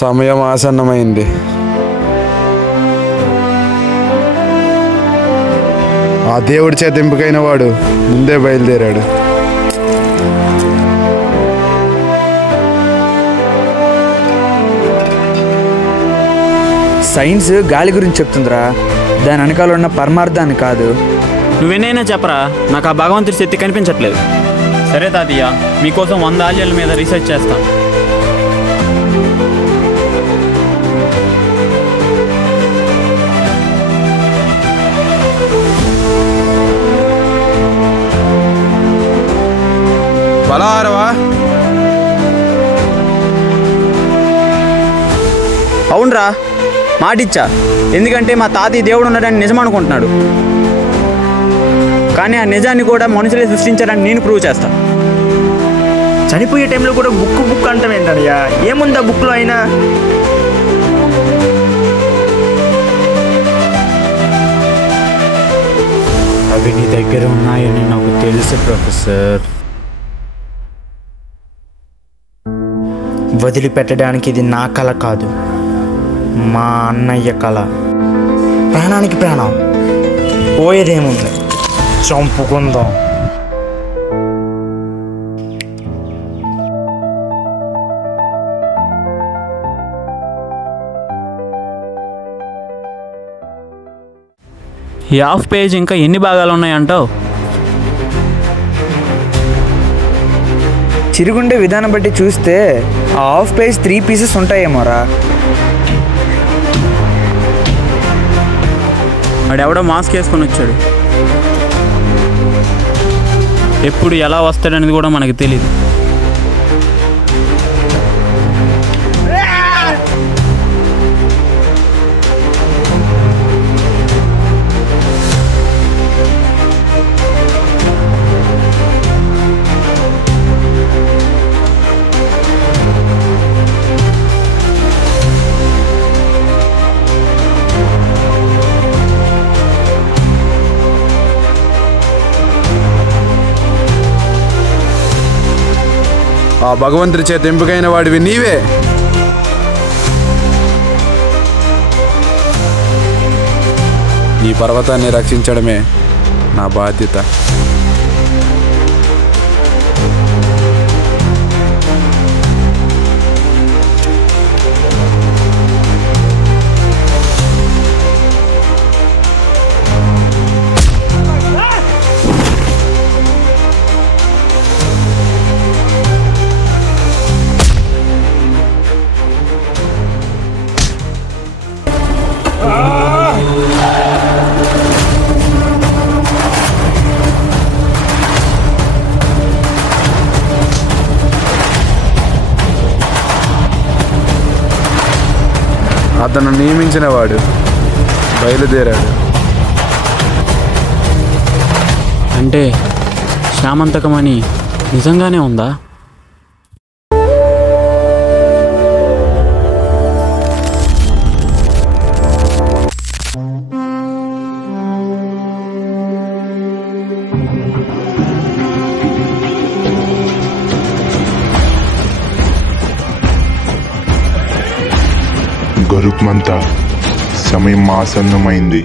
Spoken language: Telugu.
సమయం ఆసన్నమైంది. ఆ దేవుడి చేత ఎంపికైన వాడు ముందే బయలుదేరాడు. సైన్స్ గాలి గురించి చెప్తుందిరా, దాని వెనకాల ఉన్న పరమార్థాన్ని కాదు. నువ్వేనైనా చెప్పరా, నాకు ఆ భగవంతుడి శక్తి కనిపించట్లేదు. సరే తాతయ్య, మీకోసం 100 ఆలియన్ల మీద రీసెర్చ్ చేస్తాను. బలారవా? అవునరా, మాటిచ్చా. ఎందుకంటే మా తాతయ్య దేవుడు ఉన్నాడని నిజం అనుకుంటున్నాడు. కానీ ఆ నిజాన్ని కూడా మనుషులే సృష్టించారని నేను ప్రూవ్ చేస్తా. చనిపోయే టైంలో కూడా బుక్ అంటాం ఏంటయ్యా? ఏముందా బుక్లో అయినా? అవి నీ దగ్గర ఉన్నాయని నాకు తెలుసు ప్రొఫెసర్. వదిలిపెట్టడానికి ఇది నా కళ కాదు, మా అన్నయ్య కళ. ప్రాణానికి ప్రాణం, పోయేదేముంది, చంపుకుందాం. ఈ హాఫ్ పేజ్ ఇంకా ఎన్ని భాగాలు ఉన్నాయంటావు? చిరుగుండే విధానం బట్టి చూస్తే ఆ హాఫ్ పేజ్ 3 పీసెస్ ఉంటాయేమోరా. వాడెవడో మాస్క్ వేసుకొని వచ్చాడు. ఎప్పుడు ఎలా వస్తాడనేది కూడా మనకు తెలియదు. ఆ భగవంతుడి చేత ఎంపికైన వాడివి నీవే. ఈ పర్వతాన్ని రక్షించడమే నా బాధ్యత. అతను నియమించిన వాడు బయలుదేరాడు. అంటే శ్యామంతకమని నిజంగానే ఉందా? గరుత్మంత, సమయం ఆసన్నమైంది.